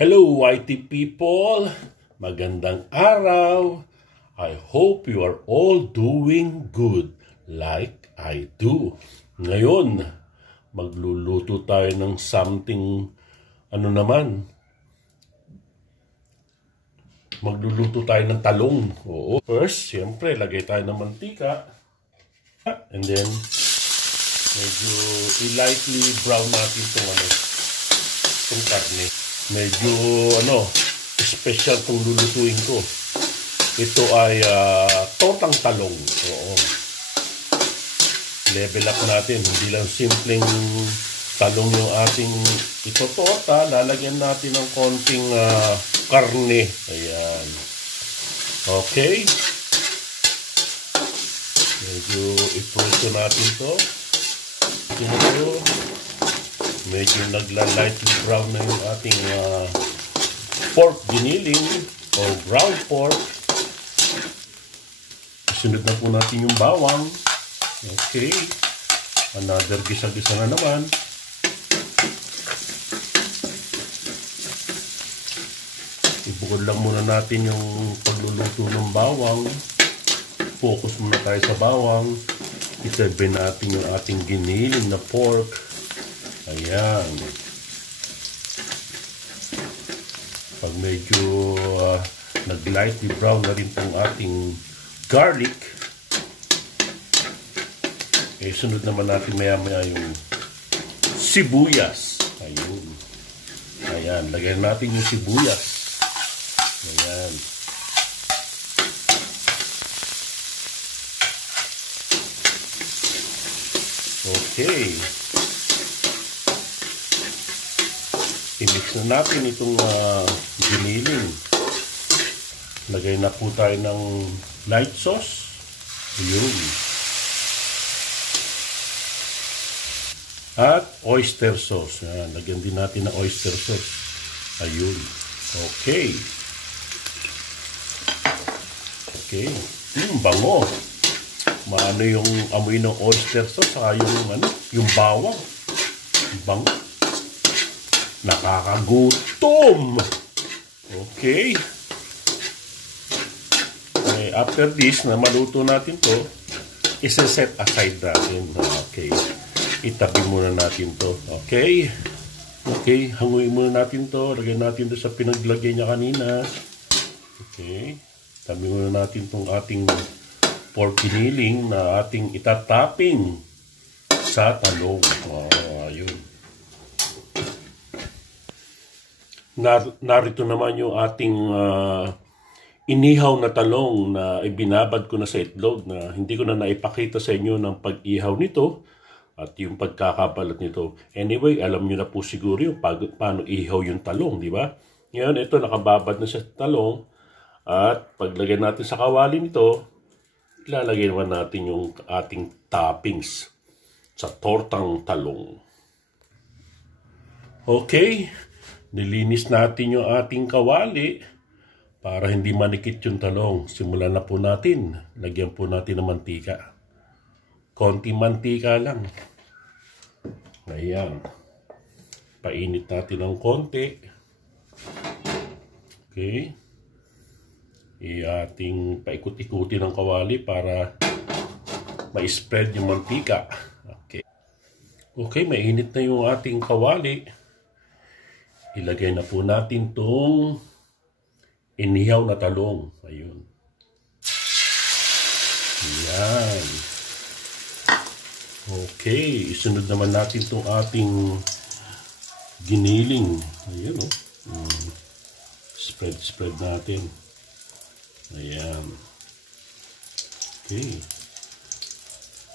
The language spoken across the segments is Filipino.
Hello, YT people! Magandang araw! I hope you are all doing good like I do. Ngayon, magluluto tayo ng something, magluluto tayo ng talong. Oo. First, siyempre, lagay tayo ng mantika. And then, medyo lightly brown natin itong karne. Medyo special kung lulutuin ko. Ito ay tortang talong. Oo. Level up natin. Hindi lang simpleng talong yung ating itotorta. Lalagyan natin ng konting karne. Ayan. Okay. Medyo iprito natin to. Ito. Medyo nagla-lightly brown na yung ating pork giniling o ground pork. Sunod na po natin yung bawang. Okay. Another gisa-gisa na naman. Ibukod lang muna natin yung pagluluto ng bawang. Focus muna tayo sa bawang. Isabi natin yung ating giniling na pork. Ayan. Pag medyo nag-lightly brown na rin itong ating garlic, sunod naman natin maya-maya yung sibuyas. Ayun. Ayan. Lagyan natin yung sibuyas. Ayan. Okay. I-mix na natin itong giniling. Lagay na po tayo ng light sauce. Ayun. At oyster sauce. Ayan. Lagyan din natin ng oyster sauce. Ayun. Okay. Okay. Bango. Maano yung amoy ng oyster sauce saka yung bawang. Bango. Nakakagutom. Okay. After this, na maluto natin to, isa-set aside natin. Okay. Itabi muna natin to. Okay. Okay. Hanguin muna natin to. Lagyan natin to sa pinaglagay niya kanina. Okay. Tabi muna natin tong ating pork giniling na ating itatapping sa talong. Ayun. Narito naman yung ating inihaw na talong na ibinabad ko na sa itlog na hindi ko na naipakita sa inyo ng pag-ihaw nito at yung pagkakabalat nito. Anyway, alam nyo na po siguro yung paano ihaw yung talong, di ba? Ngayon, ito nakababad na sa talong at paglagay natin sa kawali nito, ilalagay naman natin yung ating toppings sa tortang talong. Okay. Nilinis natin yung ating kawali para hindi manikit yung talong. Simulan na po natin. Lagyan po natin ng mantika. Konting mantika lang. Ayan. Painit natin ng konti. Okay. Ating paikot-ikuti ng kawali para ma-spread yung mantika. Okay. Okay, mainit na yung ating kawali. Ilagay na po natin itong inihaw na talong. Ayun. Ayan. Okay. Isunod naman natin itong ating giniling. Ayan o. Spread natin. Ayan. Okay.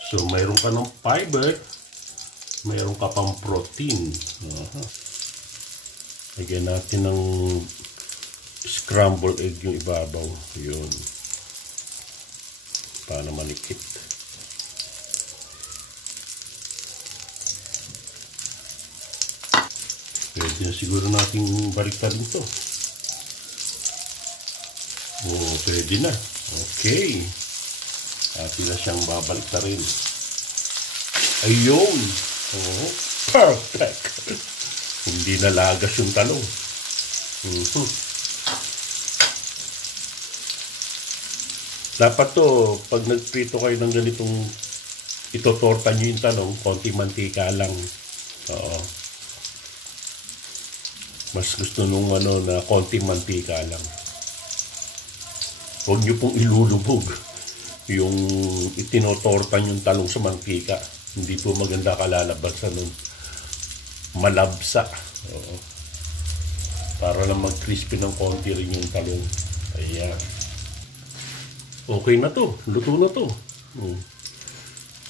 So, mayroon ka ng fiber. Mayroon ka pang protein. Lagyan natin ng scrambled egg yung ibabaw. Yun. Para manikit. Pwede na siguro natin baliktarin ito. Pwede na. Okay. Atin na siyang babaliktarin. Ayun. Perfect. Hindi nalagas yung talong. Mhm. Dapat to, pag nagprito kayo ng ganitong itotorta nyo yung talong, konti mantika lang. Oo. Mas gusto nung na konti mantika lang. Huwag nyo pong ilulubog yung itinotorta yung talong sa mantika. Hindi po maganda kalalabasan nun. Malabsa. Oo. Para lang mag-crispy ng konti rin yung talong. Ayan. Okay na to. Luto na to.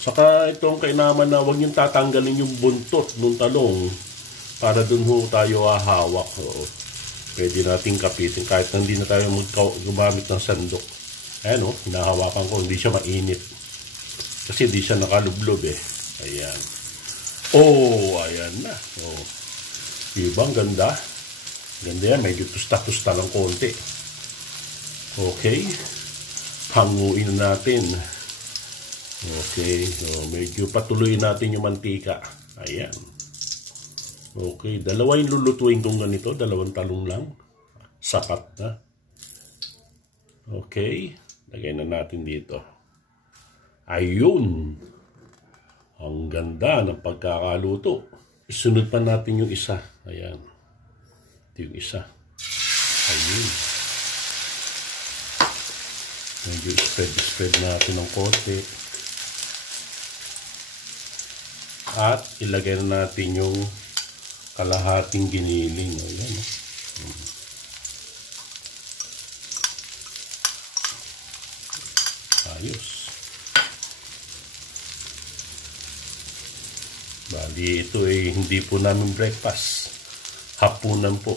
Saka itong kainaman na huwag niyong tatanggalin yung buntot ng talong para dun ho tayo hahawak. Pwede nating kapitin kahit hindi na tayo gumamit ng sandok. Ayan hinahawakan ko, hindi siya mainit. Kasi hindi siya nakalublob eh. Ayan. Ayan na. Diba ang ganda? Ganda yan, medyo tusta-tusta ng konti. Okay. Hanguin natin. Okay, so medyo patuloy natin yung mantika. Ayan. Okay, dalawa yung lulutuin kong ganito. Dalawang talong lang. Sapat na. Okay, lagay na natin dito. Ayun. Ang ganda ng pagkakaluto. Isunod pa natin yung isa. Ayan. Ito yung isa. Ayun. Medyo spread natin ng konti. At ilagay na natin yung kalahating giniling. Ayan. Ayos. Bali, ito hindi po namin breakfast. Hapunan po.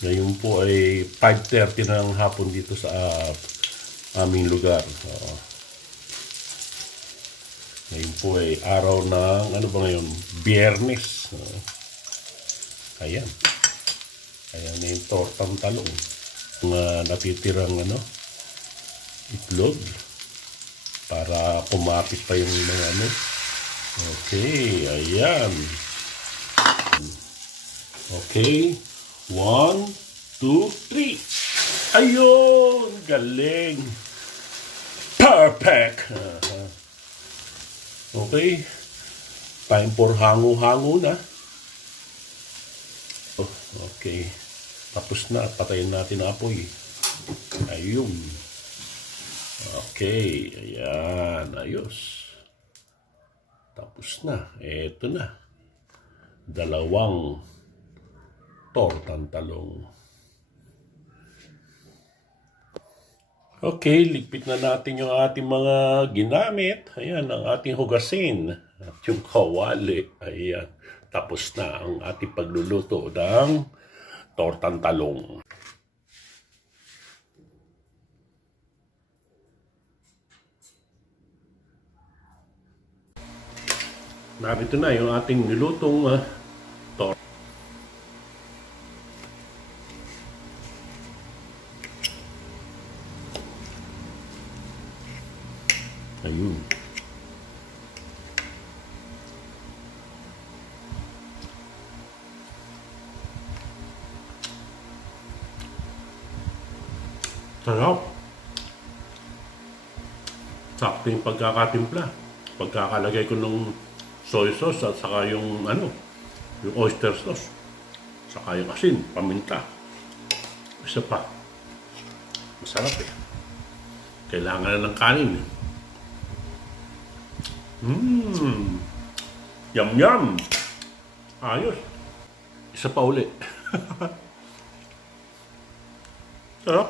Ngayon po ay 5:30 na ng hapon dito sa aming lugar. Ngayon po ay araw ng, ano ba ngayon? Biyernes. Ayan. Ayan na yung tortang talong. Natitirang itlog. Para kumapit pa yung mga Okay, ayan. Okay. 1, 2, 3. Ayun! Galing! Perfect! Okay. Time for hango-hango na. Okay. Tapos na. Patayin natin ang apoy. Ayun. Okay. Ayan. Ayos. Tapos na. Eto na. Dalawang tortang talong. Okay, ligpit na natin yung ating mga ginamit. Ayan, ang ating hugasin. At yung kawali. Ayan. Tapos na ang ating pagluluto ng tortang talong. Narito na yung ating nilutong torta. Ayun. Sarap. Sakto yung pagkakatimpla. Pagkakalagay ko ng soy sauce at saka yung yung oyster sauce. Saka yung asin, paminta. Isa pa. Masarap eh. Kailangan na ng kanin eh. Yum yum. Ayos. Isa pa uli. Sarap.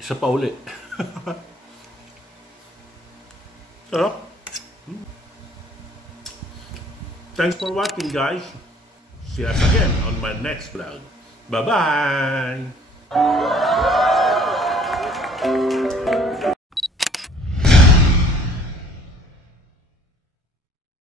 Isa pa uli. Sarap. Thanks for watching, guys. See us again on my next vlog. Bye-bye.